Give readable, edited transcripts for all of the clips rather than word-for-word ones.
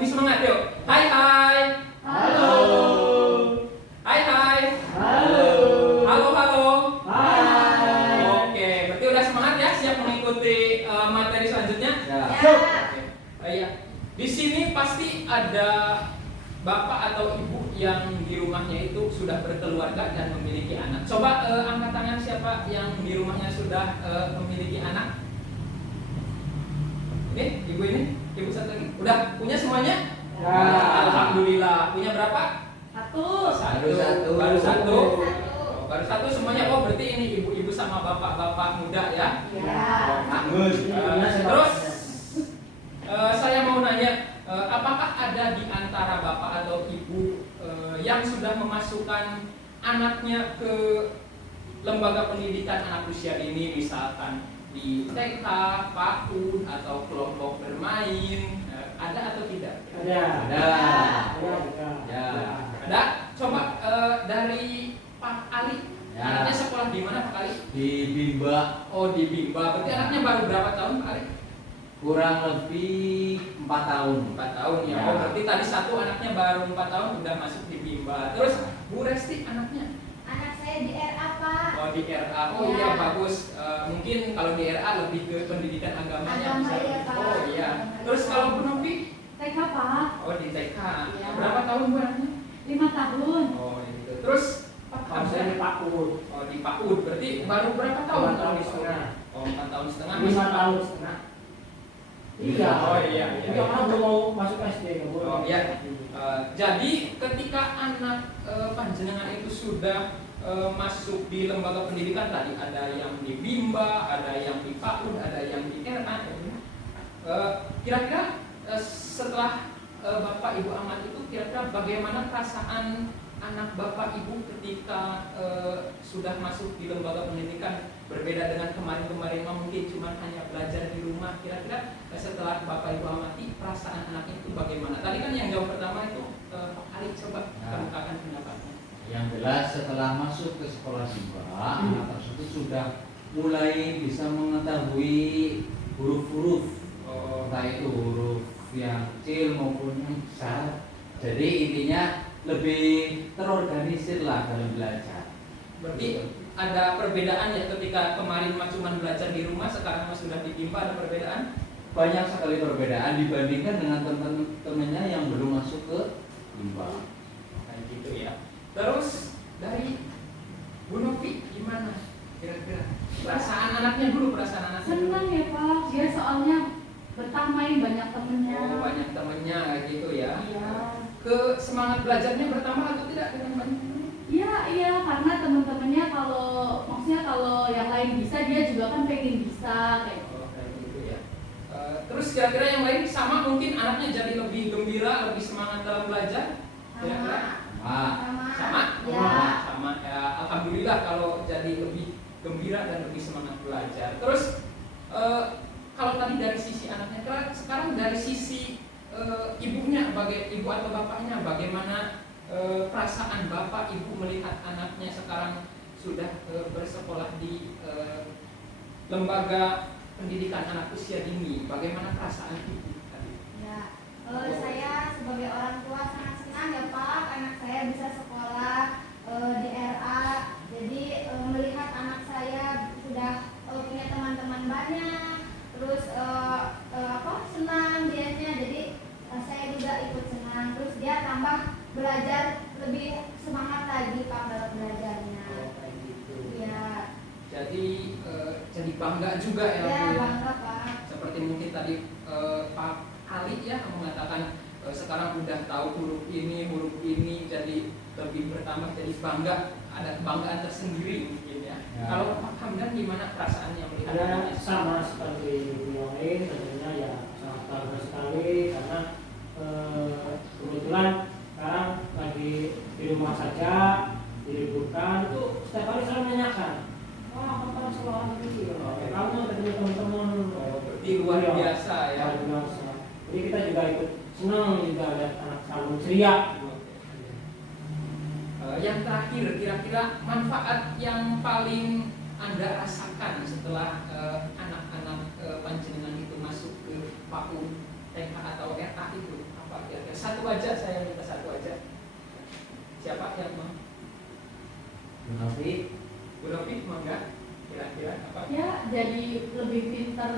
lebih semangat yuk. Hai hai. Halo. Hai hai. Halo. Halo halo. Hai. Oke, berarti udah semangat ya, siap mengikuti materi selanjutnya? Ya. Iya. Di sini pasti ada bapak atau ibu yang di rumahnya itu sudah berkeluarga dan memiliki anak. Coba angkat tangan siapa yang di rumahnya sudah memiliki anak. Oke, ibu ini, ibu satu lagi. Udah punya semuanya? Ya. Alhamdulillah. Punya berapa? Baru satu. Baru satu. Oh, baru satu semuanya. Oh, berarti ini ibu-ibu sama bapak-bapak muda ya? Ya. Bagus. Terus saya mau nanya, apakah ada di antara bapak atau ibu yang sudah memasukkan anaknya ke lembaga pendidikan anak usia dini, misalkan di TK, PAUD atau kelompok bermain, ada atau tidak? Ada. Ya. Ada. Coba dari Pak Ali, Ya. anaknya sekolah di mana Pak Ali? Di Bimba Oh, di Bimba. Berarti anaknya baru berapa tahun Pak Ali? kurang lebih 4 tahun. 4 tahun ya. Ya. Oh, berarti tadi satu anaknya baru 4 tahun udah masuk di Bimba. Terus Bu Resti anaknya? Anak saya di RA, Pak. Oh, di RA. Oh Ya. iya, bagus. Mungkin kalau di RA lebih ke pendidikan agamanya. Agama, bisa. iya, Pak. Oh iya. Terus kalau Bu Novi? TK, Pak. Oh, di TK. Ya. Berapa tahun Bu anaknya? 5 tahun. Oh gitu. Terus Pak Kalau saya di PAUD. Oh, di PAUD. Berarti baru berapa tahun? 4 tahun setengah. Oh, 4 tahun setengah. 5 tahun setengah. Iya. Oh iya. Tapi orang belum mau masuk SD, nggak boleh. Oh iya. Jadi ketika anak panjenengan itu sudah masuk di lembaga pendidikan tadi, ada yang di Bimba, ada yang di PAUD, ada yang di RA. Kira-kira setelah Bapak Ibu amati itu, kira-kira bagaimana perasaan anak Bapak Ibu ketika sudah masuk di lembaga pendidikan, berbeda dengan kemarin-kemarin mungkin cuma hanya belajar di rumah. Kira-kira setelah Bapak Ibu amati, perasaan anaknya itu bagaimana? Tadi kan yang jawab pertama itu Pak Ali, coba kemukakan pendapatnya. Yang jelas setelah masuk ke sekolah Bimba, anak tersebut sudah mulai bisa mengetahui huruf-huruf, entah itu huruf yang kecil maupun yang besar. Jadi intinya lebih terorganisir lah dalam belajar. Berarti ada perbedaan ya ketika kemarin cuma belajar di rumah, sekarang sudah di Bimba, ada perbedaan? Banyak sekali perbedaan dibandingkan dengan teman-temannya yang belum masuk ke Bimba. Kayak gitu ya. Terus dari Bu Novi gimana kira-kira? Perasaan anaknya dulu, perasaan anaknya dulu. Senang ya, Pak. Dia soalnya betah main, banyak temennya. Oh, banyak temennya kayak gitu ya. Iya. Ke semangat belajarnya bertambah atau tidak dengan banyak temennya? Iya, karena temen-temennya maksudnya kalau yang lain bisa, dia juga kan pengen bisa kayak gitu. Oh, kayak gitu ya. Terus kira-kira yang lain sama mungkin anaknya jadi lebih gembira, lebih semangat dalam belajar? Kira-kira? Sama? Ya. Sama. Ya, alhamdulillah kalau jadi lebih gembira dan lebih semangat belajar. Terus kalau tadi dari sisi anaknya, sekarang dari sisi ibunya, ibu atau bapaknya, bagaimana perasaan bapak ibu melihat anaknya sekarang sudah bersekolah di lembaga pendidikan anak usia dini? Bagaimana perasaan ibu tadi? Ya, saya sebagai orang tua sangat senang ya Pak, anak saya bisa sekolah di RA. Jadi melihat anak saya sudah punya teman-teman banyak, terus senang dianya. Jadi saya juga ikut senang. Terus dia tambah belajar lebih semangat lagi Pak dalam belajarnya. Oh, kayak gitu. Iya. Jadi bangga juga ya, Ya, Bu, ya. bangga Pak. Seperti mungkin tadi Pak Ali ya mengatakan sekarang udah tahu huruf ini, jadi lebih bertambah, jadi bangga, ada kebanggaan tersendiri mungkin ya. Ya. Kalau Pak Hamdan gimana perasaannya melihat Ada anaknya? sama seperti ibu yang lain, tentunya ya sangat bangga sekali karena kebetulan sekarang lagi di rumah saja, diliburkan, itu setiap hari selalu menanyakan, wah kapan sekolah lagi? Kamu ketemu teman-teman? Berarti luar biasa ya. Luar biasa. Jadi kita juga ikut senang juga lihat anak selalu ceria. Yang terakhir, kira-kira manfaat yang paling Anda rasakan setelah anak-anak panjenengan itu masuk ke PAUD, TK atau RA itu apa kira-kira? satu aja, saya minta satu aja. Siapa yang mau? Tapi Bu Novi mau nggak? Kira-kira apa? Ya, jadi lebih pintar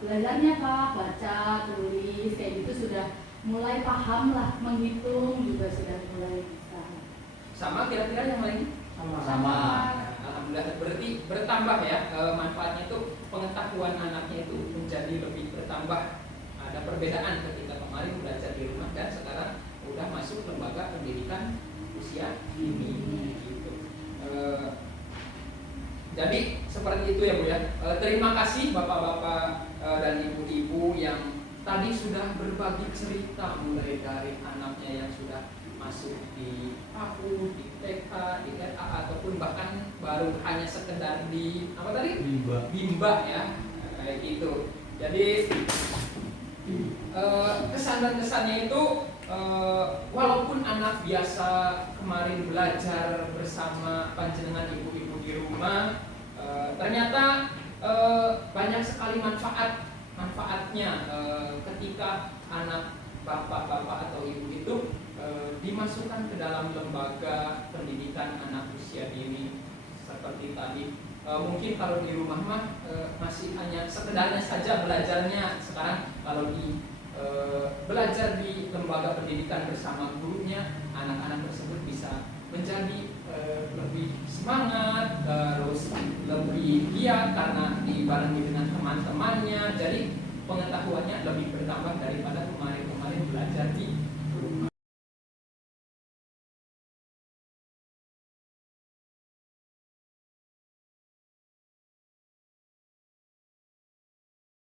belajarnya Pak, baca, tulis, kayak gitu sudah mulai paham lah, menghitung juga sudah mulai bisa. Sama kira-kira yang lain? sama. Alhamdulillah, berarti bertambah ya manfaatnya itu, pengetahuan anaknya itu menjadi lebih bertambah. Ada perbedaan ketika kemarin belajar di rumah dan sekarang udah masuk lembaga pendidikan usia dini gitu. Jadi seperti itu ya Bu ya. Terima kasih Bapak-bapak dan Ibu-ibu yang tadi sudah berbagi cerita, mulai dari anaknya yang sudah masuk di PAUD, di TK, di RA, ataupun bahkan baru hanya sekedar di apa tadi? Bimba ya, kayak gitu. Jadi kesan dan kesannya itu walaupun anak biasa kemarin belajar bersama panjenengan ibu-ibu di rumah, ternyata banyak sekali manfaatnya ketika anak bapak-bapak atau ibu itu dimasukkan ke dalam lembaga pendidikan anak usia dini seperti tadi. Mungkin kalau di rumah mah masih hanya sekedarnya saja belajarnya. Sekarang kalau belajar di lembaga pendidikan bersama gurunya, anak-anak tersebut bisa menjadi lebih semangat, terus lebih giat karena dibarengi dengan teman-temannya. Jadi pengetahuannya lebih bertambah daripada kemarin belajar di